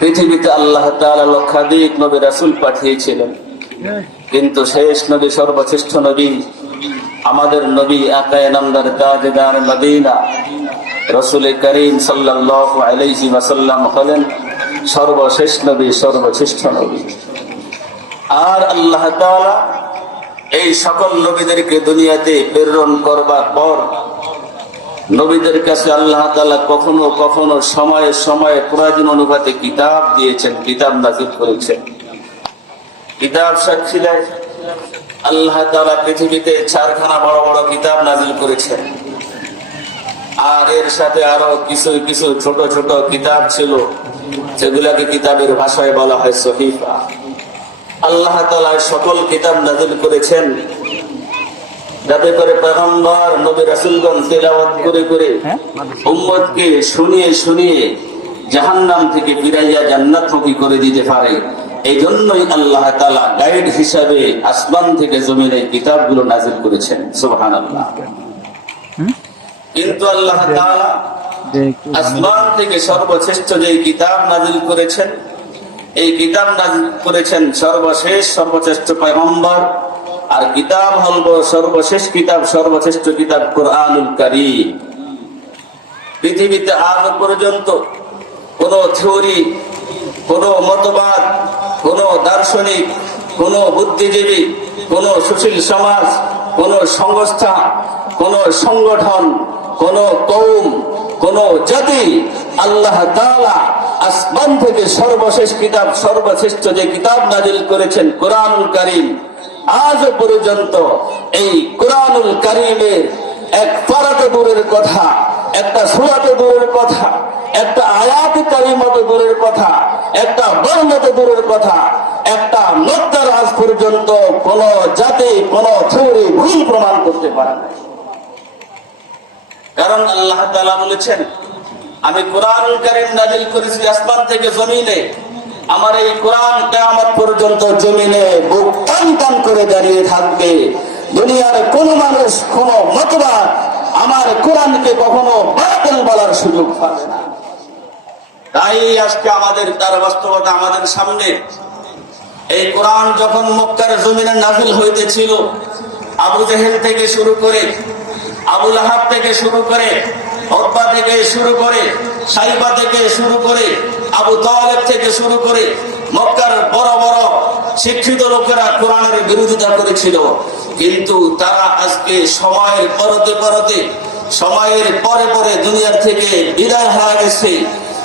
পৃথিবীতে আল্লাহ তাআলা লক্ষাধিক নবী রাসূল পাঠিয়েছিলেন, কিন্তু শেষ নবী, সর্বশ্রেষ্ঠ নবী, আমাদের নবী আকায়ে নামদার তাজদার মদিনা রাসূল করিম সাল্লাল্লাহু আলাইহি ওয়াসাল্লাম হলেন সর্বশেষ নবী, সর্বশ্রেষ্ঠ নবী। আর আল্লাহ তাআলা এই সকল নবীদেরকে দুনিয়াতে প্রেরণ করবার পর নবীদের কাছে আল্লাহ তাআলা কখনো কখনো সময়ে সময়ে প্রয়োজন অনুপাতে কিতাব দিয়েছেন, কিতাব নাযিল করেছেন। কিতাব সাক্ষী দেয় আল্লাহ তাআলা পৃথিবীতে 4খানা বড় বড় কিতাব নাযিল করেছেন, আর এর সাথে আরো কিছু কিছু ছোট ছোট কিতাব ছিল, যেগুলাকে কিতাবের ভাষায় বলা হয় সহিফা। আল্লাহ তাআলা সকল কিতাব নাযিল করেছেন যাতে করে পয়গম্বর নবী রাসূলগণ তেলাওয়াত করে করে উম্মতকে শুনিয়ে শুনিয়ে জাহান্নাম থেকে ফিরাইয়া জান্নাতমুখী করে দিতে পারে। এই জন্যই আল্লাহ তাআলা গাইড হিসাবে আসমান থেকে জমিনে কিতাবগুলো নাযিল করেছেন। সুবহানাল্লাহ। কিন্তু আল্লাহ তাআলা আসমান থেকে সর্বশ্রেষ্ঠ যে কিতাব নাযিল করেছেন, এই কিতাব নাযিল করেছেন সর্বশেষ সর্বশ্রেষ্ঠ পয়গম্বর, আর কিতাব হলো সর্বশেষ কিতাব, সর্বশ্রেষ্ঠ কিতাব কুরআনুল কারীম। পৃথিবীতে আজ পর্যন্ত কোন থিওরি, কোন মতবাদ, কোন দার্শনিক, কোন বুদ্ধিজীবী, কোন সুশীল সমাজ, কোন সংস্থা, কোন সংগঠন, কোন কওম, কোন জাতি আল্লাহ তাআলা আসমান থেকে সর্বশেষ কিতাব, সর্বশ্রেষ্ঠ যে কিতাব নাযিল করেছেন কুরআনুল কারীম, আজ পর্যন্ত এই কুরআনুল কারীমের এক পারাতে দূরের কথা, একটা সূরাতে দূরের কথা, একটা আয়াত কারিমাতে দূরের কথা, একটা বর্ণতে দূরের কথা, একটা নোক্তার আজ পর্যন্ত কোন জাতি, কোন থিওরি ভুল প্রমাণ করতে পারে না। কারণ আল্লাহ তাআলা বলেছেন, আমি কুরআনুল কারীম নাযিল করেছি আসমান থেকে জমিনে, আমার এই কোরআন কিয়ামত পর্যন্ত জমিনে বুক টান টান করে দাঁড়িয়ে থাকবে। দুনিয়ার কোন মানুষ, কোন মতবাদ আমার কোরআনকে কখনো বাতিল বলার সুযোগ পাবে না। তাই আজকে আমাদের তার বাস্তবতা আমাদের সামনে। এই কোরআন যখন মক্কার জমিনে নাযিল হইতেছিল, আবু জেহেল থেকে শুরু করে, আবু লাহাব থেকে শুরু করে, উতবা থেকে শুরু করে, সাইবা থেকে শুরু করে, আবু তালেব থেকে শুরু করে মক্কার বড় বড় শিক্ষিত লোকেরা কোরআনের বিরোধিতা করেছিল। কিন্তু তারা আজকে সময়ের পরতে পরতে, সময়ের পরে পরে দুনিয়ার থেকে বিদায় হয়ে গেছে,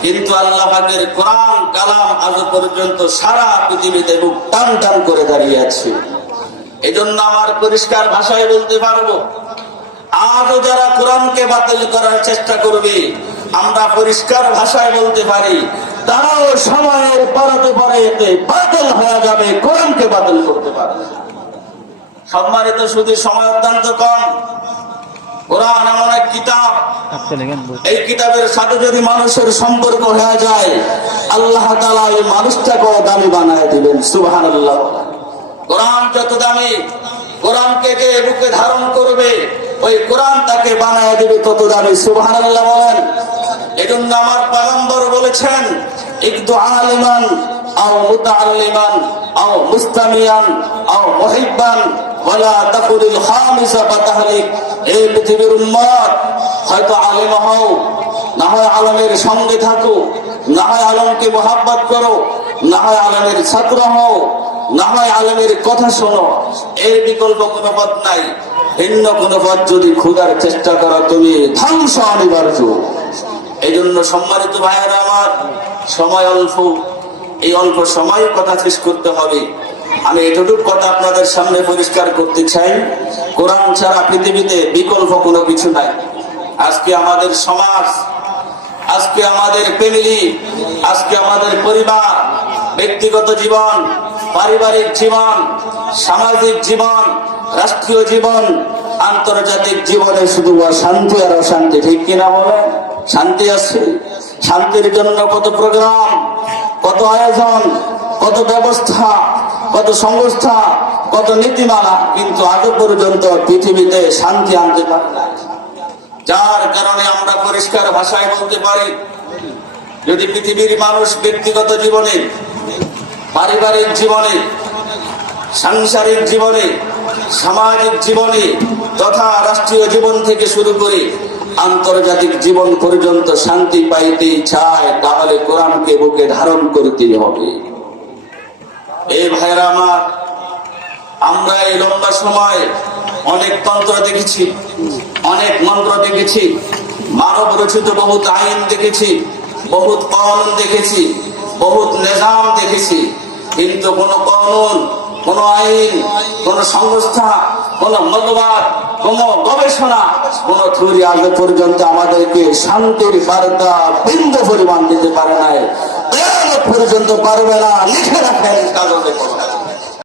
কিন্তু আল্লাহ পাকের কোরআন কালাম আজ পর্যন্ত সারা পৃথিবীতে বুক টান টান করে দাঁড়িয়ে আছে। এই জন্য আমার পরিষ্কার ভাষায় বলতে পারবো, আজও যারা কোরআনকে বাতিল করার চেষ্টা করবে, আমরা পরিষ্কার ভাষায় বলতে পারি, তারাও সময়ের পরতে পরে এতে বাতিল হয়ে যাবে, কোরআনকে বাতিল করতে পারবে। সম্মানিত শুধু সময় অত্যন্ত কম। কোরআন এমন এক কিতাব, এই কিতাবের সাথে যদি মানুষের সম্পর্ক হয়ে যায়, আল্লাহ তাআলা এই মানুষটাকেও দামি বানায় দিবেন। সুবহানাল্লাহ। কোরআন যত দামি, কোরআনকে যে বুকে ধারণ করবে, ওই কোরআন তাকে বানায় দিবে তত দামি। সুবহানাল্লাহ বলেন। এজন্য আমার পয়গম্বর বলেছেন, ইকদু আলিমান আও মুতাআল্লিমান আও মুস্তামিয়ান আও মুহিব্বান ওয়ালা তাকুলিল খামিসা ফাতাহলিক। এই পৃথিবীর উম্মত, হয়তো আলেম হও, না হয় আলেমের সঙ্গে থাকো, না হয় আলেমকে মহাব্বত করো, না হয় আলেমের ছাত্র হও, না হয় আলেমের কথা শোনো, এর বিকল্প কোনো পথ নাই। ভিন্ন কোনো পথ যদি খোঁজার চেষ্টা করো, তুমি ধ্বংস অনিবার্য। এই জন্য সম্মানিত ভাইয়েরা আমার, সময় অল্প, এই অল্প সময় কথা শেষ করতে হবে। আমি এতটুকু কথা আপনাদের সামনে পরিষ্কার করতে চাই, কোরআন ছাড়া পৃথিবীতে বিকল্প কোনো কিছু নাই। আজকে আমাদের সমাজ, আজকে আমাদের ফ্যামিলি, আজকে আমাদের পরিবার, ব্যক্তিগত জীবন, পারিবারিক জীবন, সামাজিক জীবন, রাষ্ট্রীয় জীবন, আন্তর্জাতিক জীবনে শুধু শান্তি আর অশান্তি। ঠিক কিনা বলে? শান্তি আছে, শান্তির জন্য কত প্রোগ্রাম, কত আয়োজন, কত ব্যবস্থা, কত সংস্থা, কত নীতিমালা, কিন্তু আজও পর্যন্ত পৃথিবীতে শান্তি আনতে পারে না। যার কারণে আমরা পরিষ্কার ভাষায় বলতে পারি, যদি পৃথিবীর মানুষ ব্যক্তিগত জীবনে, পারিবারিক জীবনে, সাংসারিক জীবনে, সামাজিক জীবনে তথা রাষ্ট্রীয় জীবন থেকে শুরু করে আন্তর্জাতিক জীবন পর্যন্ত শান্তি পাইতে চায়, তাহলে কোরআনকে বুকে ধারণ করতে হবে। এই ভাইরা আমার, আমরা এই লম্বা সময় অনেক তন্ত্র দেখেছি, অনেক মন্ত্র দেখেছি, মানব রচিত বহুত আইন দেখেছি, বহুত কানুন দেখেছি, বহুত নিজাম দেখেছি, কিন্তু কোন কানুন, কোন আইন, কোন সংস্থা, কোন মতবাদ, কোন গবেষণা, কোন থিওরি আজ পর্যন্ত আমাদেরকে শান্তির বার্তা বিন্দু পরিমাণ দিতে পারে নাই, পর্যন্ত পারবে না। লিখে রাখেন কাগজে।